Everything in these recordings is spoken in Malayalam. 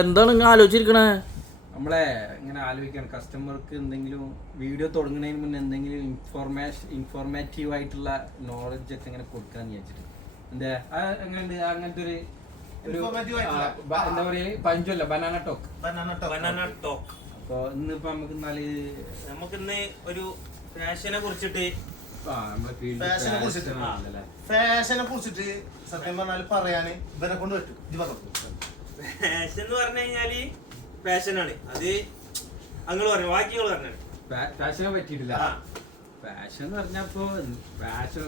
എന്താണ് നിങ്ങൾ ആലോചിച്ചിരിക്കണേ? നമ്മളെ ഇങ്ങനെ ആലോചിക്കണം, കസ്റ്റമർക്ക് എന്തെങ്കിലും വീഡിയോ തുടങ്ങുന്നതിന് മുന്നേ എന്തെങ്കിലും ഇൻഫോർമേറ്റീവ് ആയിട്ടുള്ള നോളജ് ഒക്കെ ഇങ്ങനെ കൊടുക്കാന്ന് വിചാരിച്ചിട്ട്. എന്താ എങ്ങനെയുണ്ട് അങ്ങനത്തെ ഒരു എന്താ പറയാ പഞ്ചല്ല ബനാന ടോക്ക്. അപ്പൊ ഇന്നിപ്പോ നമുക്കിന്ന് ഒരു ഫാഷനെ കുറിച്ചിട്ട് ഫാഷനെ കുറിച്ചിട്ട് സത്യം പറഞ്ഞാൽ പറയാന് ഇവരെ കൊണ്ട് പറ്റും. ഫാഷൻ എന്ന് പറഞ്ഞു കഴിഞ്ഞാല് ഫാഷനാണ്, അത് അങ്ങൾ പറഞ്ഞു, ബാക്കികൾ പറഞ്ഞാണ് ഫാഷനെ പറ്റിയിട്ടില്ല. ഫാഷൻ എന്ന് പറഞ്ഞപ്പോ ഫാഷൻ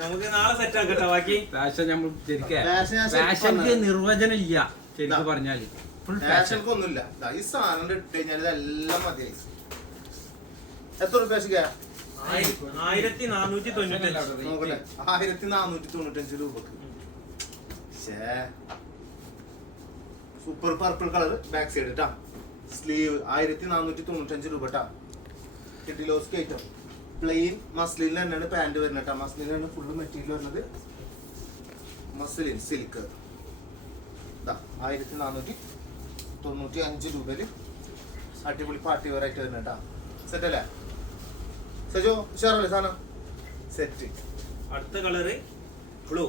നമുക്ക് നാളെ സെറ്റ് ആക്കട്ടെ. ബാക്കി ഫാഷൻ നമ്മൾ ഫാഷന്റെ നിർവചനം ഇല്ല ശരിക്കും പറഞ്ഞാല്. ഫാഷനൊന്നുമില്ല. ഈ സാധനം ഇട്ട് കഴിഞ്ഞാൽ ഇതെല്ലാം മതിയായി. എത്ര രൂപ 1495 രൂപക്ക്. Super purple colour back side ട്ടാ. സ്ലീവ് 1495 രൂപ ട്ടാ. കിട്ടിലോസ് ഐറ്റം പ്ലെയിൻ മസ്ലിൻ തന്നെയാണ് പാന്റ് വരുന്നത് ട്ടാ. മസ്ലിനാണ് ഫുള്ള് മെറ്റീരിയൽ വരുന്നത്. മസ്ലിൻ സിൽക്ക് 1495 രൂപയില് അടിപൊളി പാർട്ടി വെയർ ആയിട്ട് വരുന്നത് ട്ടാ. സെറ്റ് അല്ലേ സജോ? ഉഷാറല്ലേ സാധനം? സെറ്റ്. അടുത്ത കളറ് ബ്ലൂ,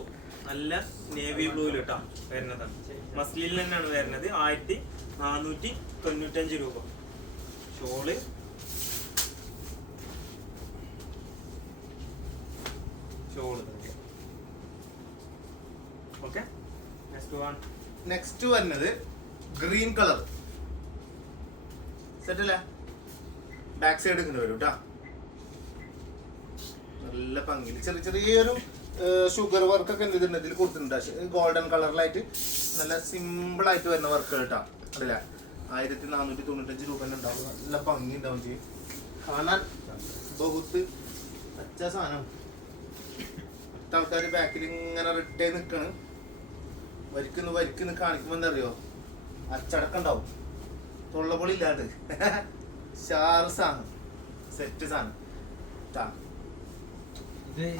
നല്ല നേവി ബ്ലൂവിൽ ഇട്ടാ വരുന്നതാണ്. മസ്ലിനിൽ തന്നെയാണ് വരുന്നത്. 1495 രൂപ. Shawl okay. നെക്സ്റ്റ് വരുന്നത് ഗ്രീൻ കളർ. സെറ്റ് അല്ലേ? ബാക്ക് സൈഡ് ഇങ്ങനെ വരും കേട്ടാ. നല്ല ഭംഗിയിൽ ചെറിയൊരു ഷുഗർ വർക്ക് ഒക്കെ എന്ത് ഇതിൽ കൊടുത്തിട്ടുണ്ട്. ഗോൾഡൻ കളറിലായിട്ട് നല്ല സിമ്പിൾ ആയിട്ട് വരുന്ന വർക്ക് കേട്ടാ. അല്ലേ? 1495 രൂപ തന്നെ ഉണ്ടാവും. നല്ല ഭംഗി ഉണ്ടാവും ചെയ്യും. കാണാൻ ബഹുത്ത് പച്ച സാധനം. ആൾക്കാർ ബാക്കിൽ ഇങ്ങനെ റിട്ടേ നിൽക്കണ്. വരിക്കുന്ന കാണിക്കുമ്പോ എന്താ അറിയോ, അച്ചടക്കം ഉണ്ടാവും. തൊള്ളപൊളി ഇല്ലാണ്ട് ഷാറ് സാധനം, സെറ്റ് സാധനം.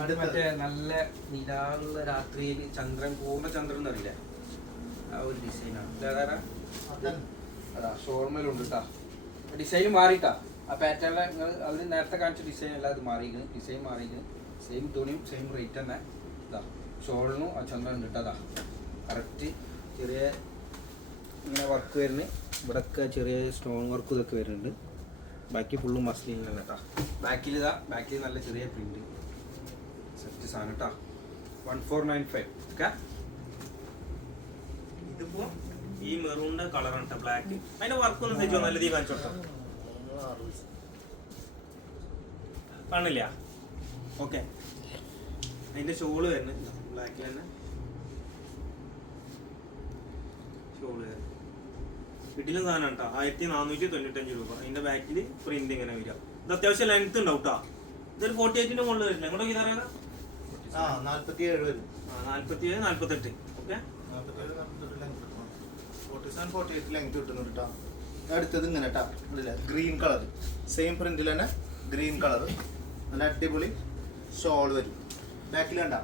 ഇത് മറ്റേ നല്ല നിലാവുള്ള രാത്രിയിൽ ചന്ദ്രൻ, പൂർണ്ണചന്ദ്രൻ എന്നറിയില്ല, ആ ഒരു ഡിസൈനാണ്. അതാ ഷോൾമേലുണ്ട് കേട്ടാ. ഡിസൈൻ മാറിയിട്ടാ. ആ പാറ്റേണിലെ നിങ്ങൾ അവർ നേരത്തെ കാണിച്ച ഡിസൈൻ അല്ല, അത് മാറിയിരിക്കുന്നു. ഡിസൈൻ മാറിയിരിക്കുന്നു. സെയിം തുണിയും സെയിം റേറ്റ് തന്നെ. ഇതാ ഷോളിനും ആ ചന്ദ്രൻ ഉണ്ട് കേട്ടോ. അതാ കറക്റ്റ് ചെറിയ ഇങ്ങനെ വർക്ക് വരുന്നത്. ഇവിടെയൊക്കെ ചെറിയ സ്റ്റോൺ വർക്കും ഇതൊക്കെ വരുന്നുണ്ട്. ബാക്കി ഫുള്ളും മസ്ലിനാണ് കേട്ടോ. ബാക്കിൽ നല്ല ചെറിയ പ്രിന്റ് സെറ്റ് സാധനം കേട്ടോ. 1495. ഓക്കെ. ഇതിപ്പോ ഈ മെറൂണിന്റെ കളറാണ് കേട്ടോ, ബ്ലാക്ക്. അതിന്റെ വർക്ക് ഒന്ന് തെറ്റോ നല്ല രീതി കാണിച്ചോട്ടോ. കാണില്ല? ഓക്കെ. അതിന്റെ ഷോള് വരുന്നത് ബ്ലാക്കിൽ തന്നെ. ഷോള് വീട്ടിലും സാധനം കേട്ടോ. 1495 രൂപ. അതിന്റെ ബാക്കിൽ പ്രിന്റ് ഇങ്ങനെ വരിക. ഇത് അത്യാവശ്യം ലെങ്ത് ഉണ്ടാവും കേട്ടോ. ഇതൊരു 48ന്റെ മുകളിൽ വരില്ല. എങ്ങോട്ടൊക്കെ ഇതറിയാം? 47 വരും. 47, 48. ഓക്കെ. 47-48 ലെങ്ത് കിട്ടുന്നുണ്ട് കേട്ടോ. അടുത്തത് ഇങ്ങനെ കേട്ടോ. ഗ്രീൻ കളർ സെയിം പ്രിന്റിൽ തന്നെ ഗ്രീൻ കളർ. നല്ല അടിപൊളി ഷോൾ വരും. ബാക്കിൽ കണ്ട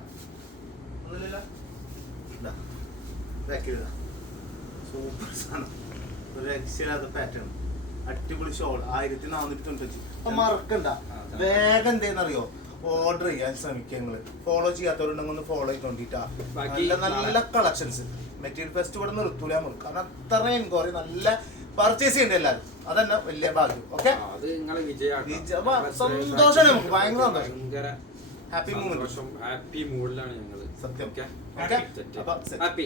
ഒന്നുമില്ല. ബാക്കിൽ സൂപ്പർ സാധനം, ഒരു രക്ഷയില്ലാത്ത പാറ്റേൺ. അടിപൊളി ഷോൾ 1495. അപ്പൊ മറക്കണ്ട, വേഗം എന്തേന്നറിയോ, ഓർഡർ ചെയ്യാൻ ശ്രമിക്കുക. നിങ്ങള് ഫോളോ ചെയ്യാത്തവരുണ്ടെങ്കിൽ ഒന്ന് ഫോളോ ചെയ്തോണ്ടിട്ടാ. നല്ല കളക്ഷൻസ്. മെറ്റീരിയൽ ഫെസ്റ്റ് ഇവിടെ നിർത്തൂല നമ്മൾ, കാരണം അത്ര എൻക്വയറി നല്ല പർച്ചേസ് ചെയ്യണ്ട എല്ലാവരും. അതന്നെ വലിയ ഭാഗ്യം. ഓക്കെ, സന്തോഷമാണ് നമുക്ക്, ഭയങ്കര സന്തോഷം. Happy mood. ഹാപ്പി മൂഡിലാണ് ഞങ്ങൾ. സത്യം. ഹാപ്പി.